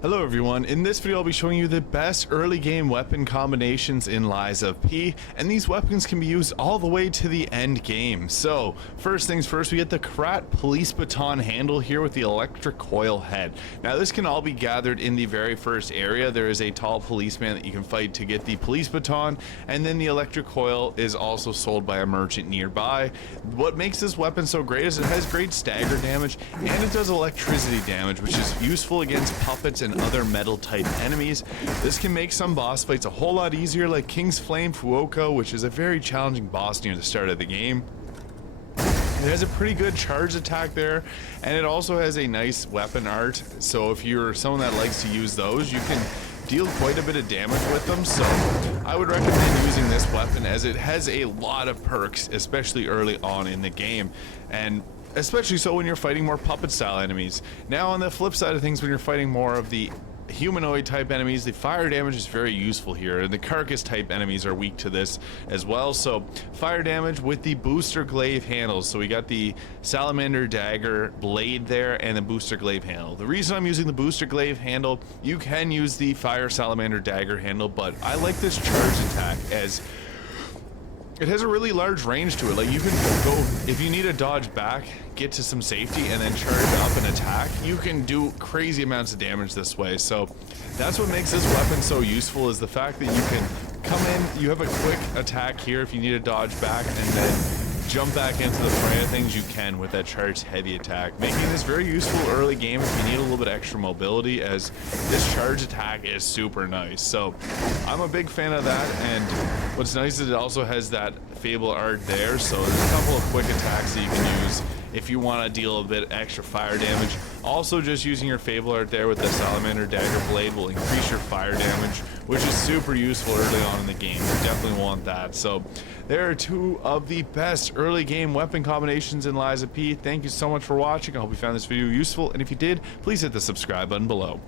Hello everyone, in this video I'll be showing you the best early game weapon combinations in Lies of P, and these weapons can be used all the way to the end game. So, first things first, we get the Krat police baton handle here with the electric coil head. Now this can all be gathered in the very first area. There is a tall policeman that you can fight to get the police baton, and then the electric coil is also sold by a merchant nearby. What makes this weapon so great is it has great stagger damage, and it does electricity damage, which is useful against puppets and other metal type enemies. This can make some boss fights a whole lot easier, like King's Flame Fuoco, which is a very challenging boss near the start of the game. It has a pretty good charge attack there, and it also has a nice weapon art, so if you're someone that likes to use those, you can deal quite a bit of damage with them. So I would recommend using this weapon as it has a lot of perks, especially early on in the game, and especially so when you're fighting more puppet style enemies. Now on the flip side of things, when you're fighting more of the humanoid type enemies, the fire damage is very useful here, and the carcass type enemies are weak to this as well. So fire damage with the booster glaive handles. So we got the salamander dagger blade there and the booster glaive handle. The reason I'm using the booster glaive handle, you can use the fire salamander dagger handle, but I like this charge attack as it has a really large range to it. Like, you can go, if you need to dodge back, get to some safety, and then charge up and attack, you can do crazy amounts of damage this way. So that's what makes this weapon so useful, is the fact that you can come in, you have a quick attack here if you need to dodge back, and then jump back into the fray of things you can with that charged heavy attack, making this very useful early game if you need a little bit extra mobility, as this charge attack is super nice. So I'm a big fan of that, and what's nice is it also has that Fable art there, so there's a couple of quick attacks that you can use if you want to deal a bit extra fire damage. Also, just using your Fable art there with the salamander dagger blade will increase your fire damage, which is super useful early on in the game. You definitely want that. So there are two of the best early game weapon combinations in Lies of P. Thank you so much for watching. I hope you found this video useful, and if you did, please hit the subscribe button below.